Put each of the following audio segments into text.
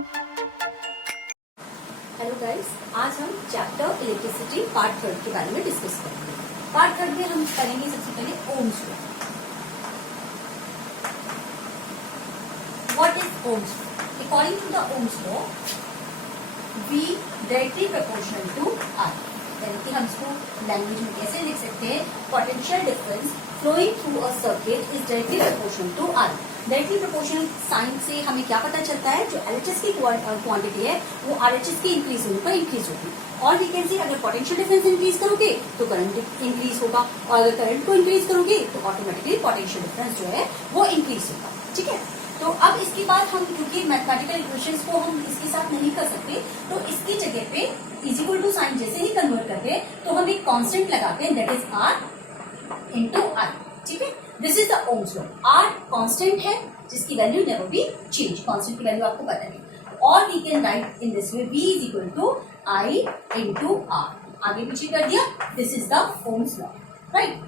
Hello guys, आज हम chapter electricity part 3 के बारे में डिस्कस करेंगे। पार्ट 3 में हम करेंगे सबसे पहले Ohm's law. What is Ohm's law? According to the Ohm's law, V directly proportional to R, यानी कि हम इसको लैंग्वेज में कैसे लिख सकते हैं? Potential difference flowing through a circuit is directly proportional to R। Directly proportional sign से हमें क्या पता चलता है? जो LHS की क्वांटिटी है वो RHS की इंक्रीज होने पर इंक्रीज होगी। और वी कैन सी अगर पोटेंशियल डिफरेंस इंक्रीज करोगे तो करंट इंक्रीज होगा, और अगर करंट को इंक्रीज करोगे तो ऑटोमेटिकली पोटेंशियल डिफरेंस जो है वो इंक्रीज होगा। ठीक है, तो अब इसके बाद हम, क्योंकि मैथमेटिकल इक्वेशंस को हम इसके साथ नहीं कर सकते, तो इसकी जगह पे इज इक्वल टू साइन जैसे ही कन्वर्ट करते हैं तो हम एक कांस्टेंट लगाते हैं, that is R into I. ठीक है, this is the Ohm's law. R constant है जिसकी value never be change, constant की वैल्यू आपको पता नहीं। और we can write in this way V is equal to I into R। आगे पीछे कर दिया, this is the Ohm's law, right.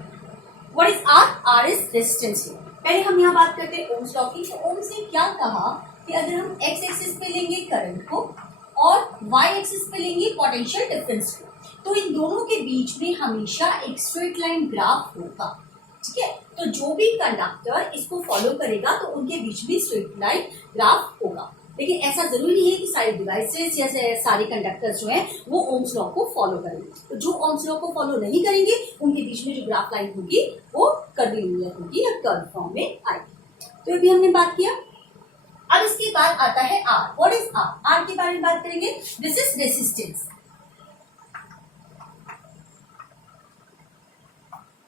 What is R? R is resistance law. पहले हम यहाँ बात करते हैं ओम्स लॉ की। तो ओम्स ने क्या कहा कि अगर हम x एक्सिस पे लेंगे करंट को और y एक्सिस पे लेंगे पोटेंशियल डिफरेंस को, तो इन दोनों के बीच में हमेशा एक स्ट्रेट लाइन ग्राफ होगा। ठीक है, तो जो भी कंडक्टर इसको फॉलो करेगा तो उनके बीच में स्ट्रेट लाइन ग्राफ होगा। लेकिन ऐसा जरूरी नहीं है कि सारे डिवाइसेस या सारे कंडक्टर्स जो हैं वो ओम्स लॉ को फॉलो करेंगे। तो जो ओम्स लॉ को फॉलो नहीं करेंगे उनके बीच में जो ग्राफ लाइन होगी वो कर्वीलिनियर होगी या कर्व फॉर्म में आएगी। तो अभी हमने बात किया। अब इसके बाद आता है R। What is R? R के बारे में बात करेंगे। This is resistance.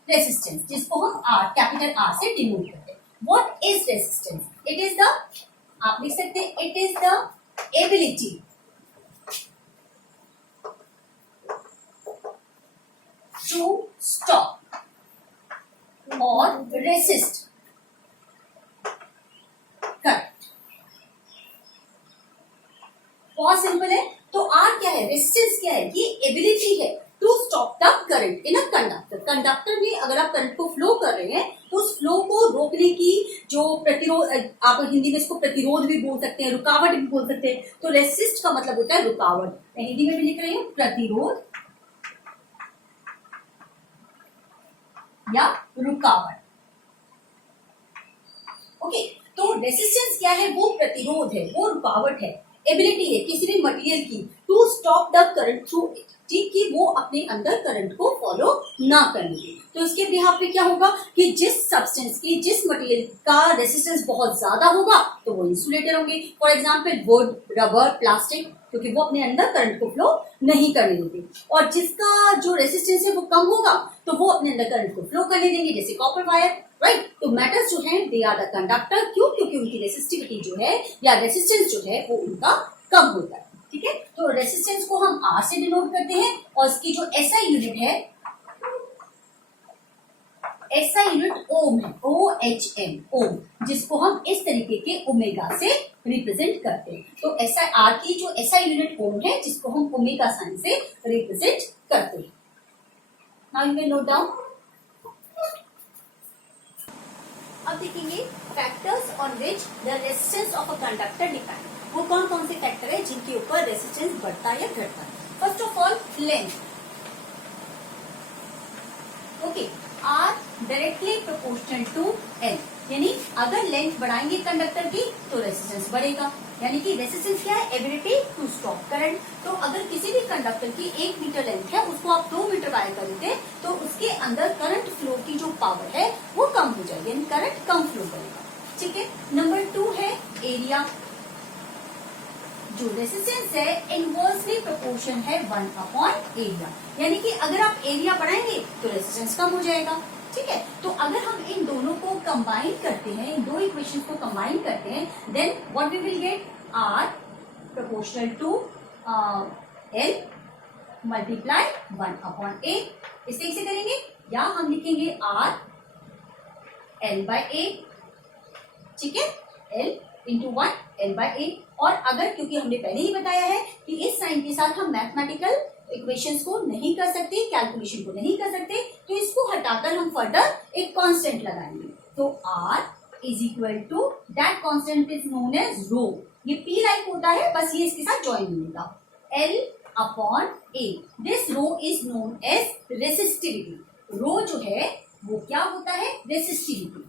रेसिस्टेंस जिसको हम R, कैपिटल R से डिनोट करते हैं। What is resistance? It is the, आप लिख सकते हैं, it is the ability to stop और रेसिस्ट करंट। बहुत सिंपल है। तो R क्या है? रेसिस्टेंस क्या है? ये एबिलिटी है to stop the current in a conductor. Conductor में अगर आप करंट को फ्लो कर रहे हैं तो उस फ्लो को रोकने की जो प्रतिरोध, आप हिंदी में इसको प्रतिरोध भी बोल सकते हैं, रुकावट भी बोल सकते हैं। तो रेसिस्ट का मतलब होता है रुकावट। मैं हिंदी में भी लिख रही हूँ, प्रतिरोध या रुकावट। ओके, तो रेसिस्टेंस क्या है? वो प्रतिरोध है, वो रुकावट है, एबिलिटी है किसी भी मटेरियल की to stop the current through it. ठीक, कि वो अपने अंदर करंट को फॉलो ना करने दे। तो इसके बिहाफ पे क्या होगा कि जिस सब्सटेंस की, जिस मटेरियल का रेसिस्टेंस बहुत ज्यादा होगा तो वो इंसुलेटर होंगे। For example would, rubber, plastic, क्योंकि वो अपने अंदर करंट को फ्लो नहीं करने देते। और जिसका जो रेसिस्टेंस है वो कम होगा तो वो अपने अंदर करंट को फ्लो करने देंगे, जैसे कॉपर वायर, राइट। तो मेटल्स जो हैं दे आर द कंडक्टर। क्यों? क्योंकि उनकी रेसिस्टिविटी जो है या रेसिस्टेंस जो है वो उनका कम होता है। ठीक है, तो रेसिस्टेंस को हम R से डिनोट करते हैं और इसकी जो SI यूनिट है, SI यूनिट ओम है, OHM, ओम, जिसको हम इस तरीके के ओमेगा से रिप्रेजेंट करते हैं। तो SI R की जो SI यूनिट ओम है जिसको हम ओमेगा साइन से रिप्रेजेंट करते हैं। Now you can note down. अब देखेंगे factors on which the resistance of a conductor depend. वो कौन कौन से फैक्टर है जिनके ऊपर रेजिस्टेंस बढ़ता या घटता है? First of all length. Okay, R directly proportional to L, यानी अगर लेंथ बढ़ाएंगे कंडक्टर की तो रेजिस्टेंस बढ़ेगा। यानी कि रेजिस्टेंस क्या है? Ability to stop current. तो अगर किसी भी कंडक्टर की 1 मीटर लेंथ है, उसको आप 2 मीटर वायर कर देते हैं तो उसके अंदर करंट फ्लो की जो पावर है वो कम हो जाएगी, यानी करंट कम फ्लो करेगा। ठीक है, नंबर 2 है एरिया। जो रेजिस्टेंस है इनवर्सली प्रोपोर्शन है 1/एरिया, यानी कि अगर आप एरिया बढ़ाएंगे तो रेजिस्टेंस कम हो जाएगा। ठीक है, तो अगर हम इन दोनों को कंबाइन करते हैं, इन दो इक्वेशन को कंबाइन करते हैं, then what we will get? R proportional to L multiply 1/A। इसे कैसे करेंगे? या हम लिखेंगे R L/A। ठीक है, L इंटू 1 L/A। और अगर, क्योंकि हमने पहले ही बताया है कि इस साइन के साथ हम मैथमेटिकल इक्वेशंस को नहीं कर सकते, कैलकुलेशन को नहीं कर सकते, तो इसको हटाकर हम फर्दर एक कांस्टेंट लगाएंगे। तो R is equal to that constant is known as rho. ये पी लाइक होता है, बस ये इसके साथ ज्वाइन मिलेगा. L upon A. This rho is known as resistivity. Rho जो है वो क्या होता है? Resistivity.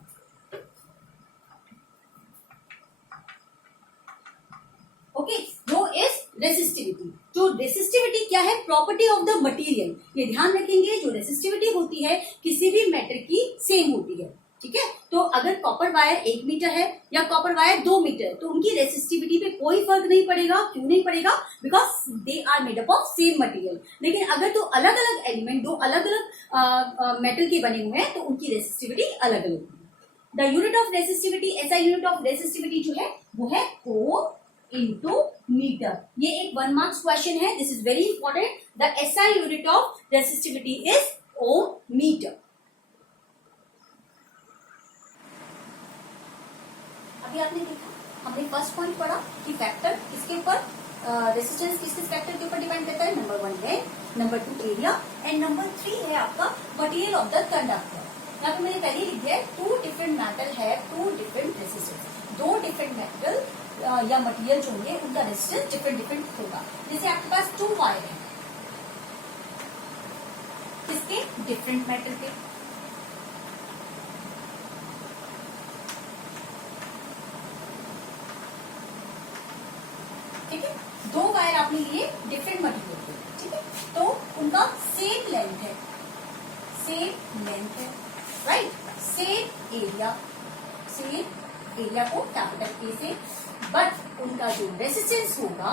Okay, rho is resistivity. जो रेसिस्टिविटी क्या है? Property of the material. ये ध्यान रखेंगे, जो रेसिस्टिविटी होती है किसी भी मेटल की सेम होती है. ठीक है, तो अगर कॉपर वायर 1 मीटर है या कॉपर वायर 2 मीटर, तो उनकी रेसिस्टिविटी पे कोई फर्क नहीं पड़ेगा. क्यों नहीं पड़ेगा? Because they are made up of same material. लेकिन अगर दो अलग अलग एलिमेंट, दो अलग अलग मेटल के बने हुए हैं, तो उनकी रेसिस्टिविटी अलग अलग होगी. द यूनिट ऑफ रेसिस्टिविटी, ऐसा यूनिट ऑफ रेसिस्टिविटी जो है वो है ओ इंटू मीटर. ये एक 1 मार्क्स क्वेश्चन है. This is very important. The SI unit of resistivity is ohm meter. अभी आपने देखा, हमने फर्स्ट पॉइंट पढ़ा कि फैक्टर किसके ऊपर, रेसिस्टेंस किस फैक्टर के ऊपर डिपेंड करता है. Number 1 length, number 2 area and number 3 है आपका मटेरियल ऑफ द कंडक्टर. यहाँ पे मैंने पहले लिख दिया है 2 डिफरेंट मेटल है, 2 डिफरेंट रेसिस्टेंस. 2 डिफरेंट मेटल या मटेरियल जो होंगे उनका रेसिस्टेंस डिफरेंट डिफरेंट होगा. जैसे आपके पास 2 वायर है, किसके? डिफरेंट मेटल के. ठीक है, 2 वायर आपने लिए डिफरेंट मटेरियल के. ठीक है, तो उनका सेम लेंथ है, सेम लेंथ है, right. Same area, same area को कैपिटल ए से, बट उनका जो रेसिस्टेंस होगा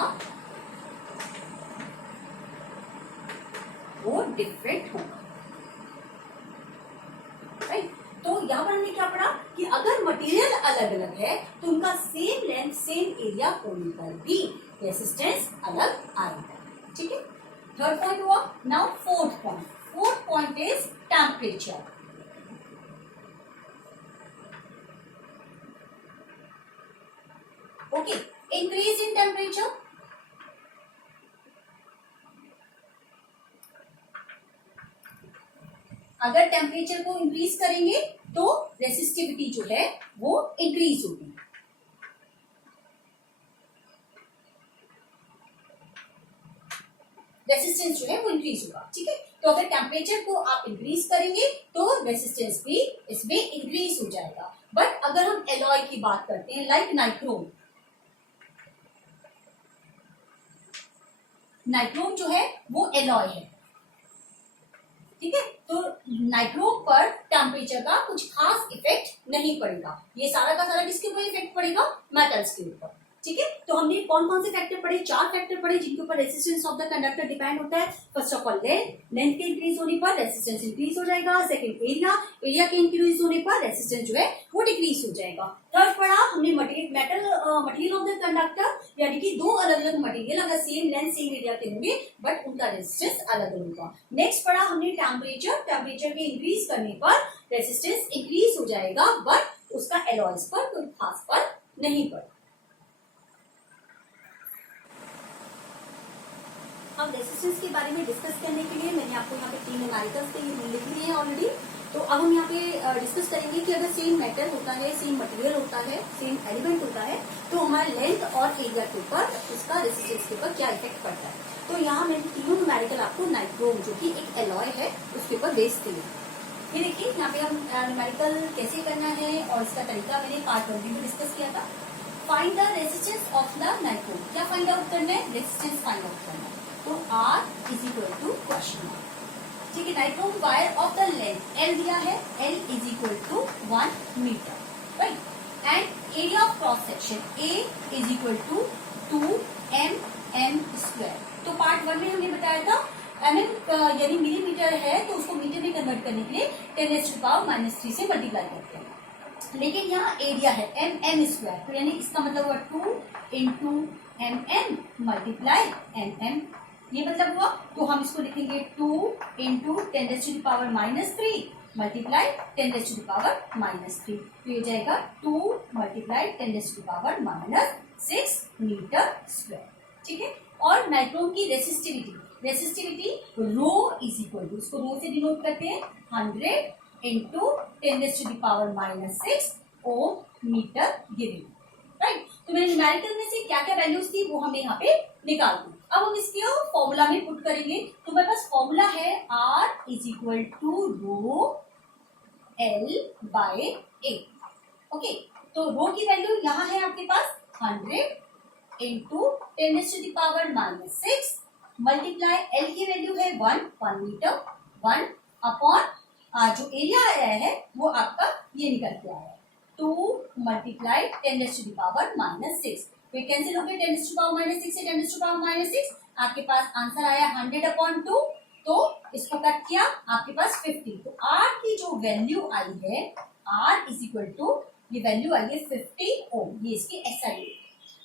वो डिफरेंट होगा, राइट. तो यहाँ पर हमने क्या पढ़ा कि अगर मटेरियल अलग अलग है तो उनका सेम लेंथ सेम एरिया होने पर भी रेसिस्टेंस अलग आएगा. ठीक है, थर्ड पॉइंट हुआ. Now fourth point. Fourth point is temperature. Okay, increase in temperature. अगर टेम्परेचर को इंक्रीज करेंगे तो रेसिस्टिविटी जो है वो इंक्रीज होगी. रेसिस्टेंस जो है वो इंक्रीज होगा. ठीक है, तो अगर टेम्परेचर को आप इंक्रीज करेंगे तो रेसिस्टेंस भी इसमें इंक्रीज हो जाएगा. बट अगर हम एलॉय की बात करते हैं, लाइक नाइक्रोम, नाइक्रोम जो है वो एलॉय है. ठीक है, तो नाइक्रोम पर टेम्परेचर का कुछ खास इफेक्ट नहीं पड़ेगा. ये सारा का सारा किसके ऊपर इफेक्ट पड़ेगा? मेटल्स के ऊपर. ठीक है, तो हमने कौन कौन से फैक्टर पढ़े? 4 फैक्टर पढ़े जिनके ऊपर resistance of the conductor depend होता है. फर्स्ट ऑफ ऑल लेंथ के इंक्रीज होने पर रेसिस्टेंस इंक्रीज हो जाएगा. सेकंड एरिया के इंक्रीज होने पर रेसिस्टेंस जो है वो डिक्रीज हो जाएगा. थर्ड पढ़ा हमने मटेरियल ऑफ द कंडक्टर, यानी कि 2 अलग अलग मटेरियल अगर सेम लेंथ सेम एरिया के होंगे बट उनका रेसिस्टेंस अलग अलग होगा. नेक्स्ट पढ़ा हमने टेम्परेचर. टेम्परेचर के इंक्रीज करने पर रेसिस्टेंस इंक्रीज हो जाएगा बट उसका एलॉयज पर कोई खास फर्क नहीं पड़ता. अब रेसिस्टेंस के बारे में डिस्कस करने के लिए मैंने आपको यहाँ पे 3 न्यूमेरिकल्स के लिख लिए हैं ऑलरेडी. तो अब हम यहाँ पे डिस्कस करेंगे कि अगर सेम मेटल होता है, सेम मटेरियल होता है, सेम एलिमेंट होता है, तो हमारे लेंथ और एरिया के ऊपर उसका रेसिस्टेंस के ऊपर क्या इफेक्ट पड़ता है. तो यहाँ मैंने 3 न्यूमेरिकल आपको नाइक्रोम जो कि एक एलॉय है उसके ऊपर बेस दिए. ये देखिए, यहाँ पे हम न्यूमेरिकल कैसे करना है और इसका तरीका मैंने पार्ट 1 में डिस्कस किया था. Find the resistance of the nichrome. क्या फाइंड आउट करना है? रेसिस्टेंस फाइंड आउट करना है. तो R is equal to question mark. ठीक है, nichrome wire of the length L दिया है, L is equal to 1 meter, right. And area of cross section A is equal to 2mm square. तो part 1 में हमने बताया था mm यानी मिलीमीटर है तो उसको मीटर में कन्वर्ट करने के लिए 10⁻³ से मल्टीप्लाई करते हैं. लेकिन यहाँ एरिया है mm स्क्वायर, तो यानी इसका मतलब हुआ 2 इंटू mm मल्टीप्लाई mm. ये मतलब हुआ, तो हम इसको लिखेंगे 2 इंटू 10⁻³ मल्टीप्लाई 10⁻⁻3. तो ये जाएगा 2 मल्टीप्लाई 10⁻⁻6 मीटर स्क्वायर. ठीक है, और नाइक्रोम की resistivity rho is equal to, उसको रो से डिनोट करते हैं 100 into 10⁻⁻6 ohm meter given, right. तो मैंने न्यूमेरिकल में से क्या क्या वैल्यूज थी वो हमें यहाँ पे निकाल दी। अब हम इसके फॉर्मूला में पुट करेंगे। तो मेरे पास फॉर्मूला है R is equal to rho L by A। ओके, तो रो की वैल्यू यहाँ है आपके पास 100 इंटू 10⁻⁻6 मल्टीप्लाई एल की वैल्यू है 1 मीटर, 1 अपॉन जो एरिया आया है वो आपका ये निकल के आया है 2 मल्टीप्लाई 10⁻⁻6। फिर कैंसिल हो गया 10⁻⁻6 से 10⁻⁻6, आपके पास आंसर आया 100/2। तो इसको कट किया, आपके पास 50। तो आर की जो वैल्यू आई है, आर इज इक्वल टू ये वैल्यू आई है 50 ओम, ये इसकी एसआई है।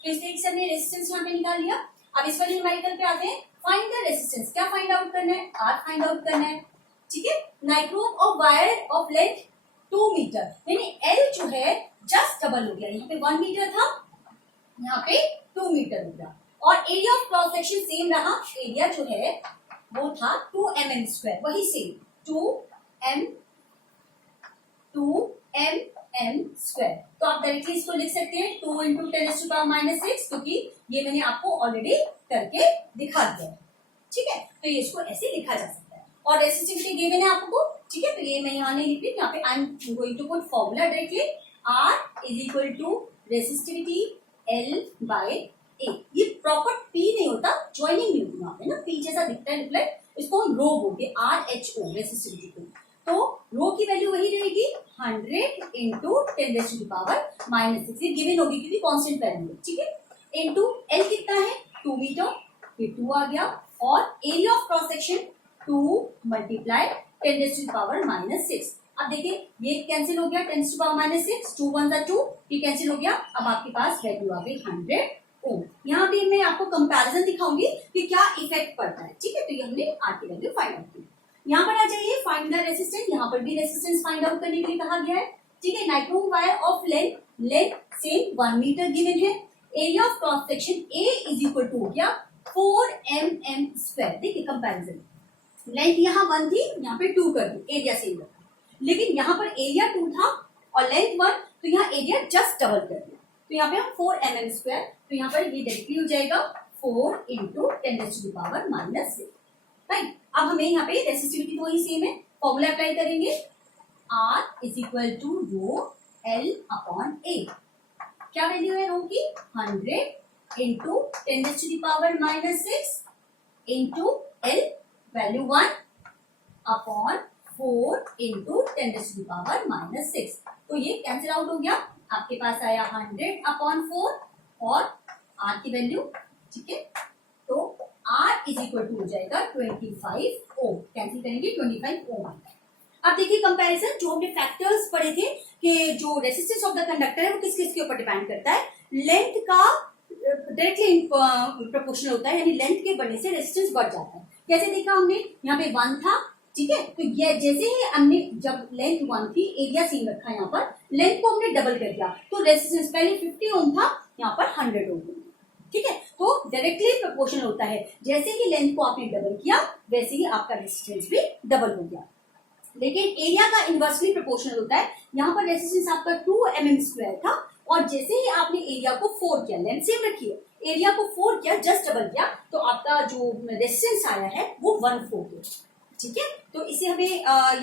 तो इस तरीके से हमने रेजिस्टेंस यहाँ पे निकाल लिया। अब इस वाले न्यूमेरिकल पे आते हैं। फाइंड द रेजिस्टेंस, क्या फाइंड आउट करना है? आर फाइंड आउट करना है, ठीक है। Nichrome of wire of length 2 meter, यानी एल जो है जस्ट डबल हो गया। यहाँ पे 1 मीटर था, यहाँ पे 2 मीटर हो गया। और area of cross section same रहा, एरिया जो है वो था 2mm², वही सेम 2mm²। तो आप डायरेक्टली इसको लिख सकते हैं 2 इंटू 10⁻⁻6, क्योंकि ये मैंने आपको ऑलरेडी करके दिखा दिया है, ठीक है। तो ये इसको ऐसे लिखा जा सकता है। और रेसिस्टिविटी गिवन है आपको, ठीक है। तो ये मैं यहाँ नहीं लिखी, यहाँ पे I am going to put formula directly. R is equal to resistivity L by A। ये प्रॉपर P नहीं होता, ज्वाइनिंग नहीं होती यहाँ पे ना, P जैसा दिखता है रिफ्लेक्ट, इसको हम रो बोलते हैं, RHO रेसिस्टिविटी को। तो रो की वैल्यू वही रहेगी 100 इंटू 10⁻⁻6, ये गिवन होगी क्योंकि कांस्टेंट वैल्यू है, ठीक है। इंटू L कितना है 2 मीटर, ये 2 आ गया। और area of cross section 2 multiply 10⁻⁻6। अब देखिए ये कैंसिल हो गया, 10⁻⁻6, 2 1 जा 2, ये कैंसिल हो गया। अब आपके पास वैल्यू आ गई 100 ओम। यहाँ पे मैं आपको कंपैरिजन दिखाऊंगी कि क्या इफेक्ट पड़ता है, ठीक है। तो ये हमने आर की वैल्यू फाइंड आउट की। यहाँ पर आ जाइए, फाइंड द रेसिस्टेंस। यहाँ पर भी रेसिस्टेंस फाइंड आउट करने के लिए कहा गया है, ठीक है। Nichrome wire of length same 1 metre given है। Area of cross section A is equal to हो गया 4mm²। देखिए कंपैरिजन, लेंथ यहाँ 1 थी, यहाँ पे 2 कर दी, एरिया सेम रखा। लेकिन यहाँ पर एरिया 2 था और लेंथ 1, तो यहाँ एरिया जस्ट डबल कर दिया। तो यहाँ पे हम 4mm², तो यहाँ पर ये डायरेक्टली हो जाएगा 4 इंटू 10⁻⁻6, राइट। अब हमें यहाँ पे रेसिस्टिविटी तो वही सेम है, फॉर्मूला अप्लाई करेंगे। R is equal to rho L upon A। क्या वैल्यू है रो की? 100 into 10⁻⁻6 into L value 1 upon 4 into 10⁻⁻6। तो ये कैंसिल आउट हो गया, आपके पास आया 100/4 और R की वैल्यू, ठीक है। तो R इज इक्वल टू हो जाएगा 25 ओम, कैंसिल करेंगे 25 ओम। अब देखिए कंपैरिजन, जो हमने फैक्टर्स पढ़े थे कि जो रेजिस्टेंस ऑफ द कंडक्टर है वो किस किस के ऊपर डिपेंड करता है, लेंथ का डायरेक्टली प्रोपोर्शनल होता है, यानी लेंथ के बढ़ने से रेजिस्टेंस बढ़ जाता है। कैसे देखा हमने, यहाँ पे 1 था, ठीक है। तो ये जैसे ही हमने जब लेंथ 1 थी, एरिया सेम रखा, यहाँ पर लेंथ को हमने डबल कर दिया, तो रेजिस्टेंस पहले 50 ओम था, यहाँ पर 100 ओम, ठीक है। तो डायरेक्टली प्रोपोर्शनल होता है, जैसे ही लेंथ को आपने डबल किया वैसे ही आपका रेजिस्टेंस भी डबल हो गया। लेकिन एरिया का इनवर्सली प्रोपोर्शनल होता है, यहाँ पर रेजिस्टेंस आपका 2mm² था, और जैसे ही आपने एरिया को 4 किया, लेंथ सेम रखी है, एरिया को 4 किया, जस्ट डबल किया, तो आपका जो रेजिस्टेंस आया है वो 1/4 है, ठीक है। तो इसे हमें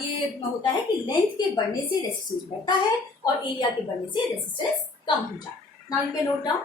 ये होता है कि लेंथ के बढ़ने से रेजिस्टेंस बढ़ता है और एरिया के बढ़ने से रेजिस्टेंस कम हो जाता है। Now you can note down.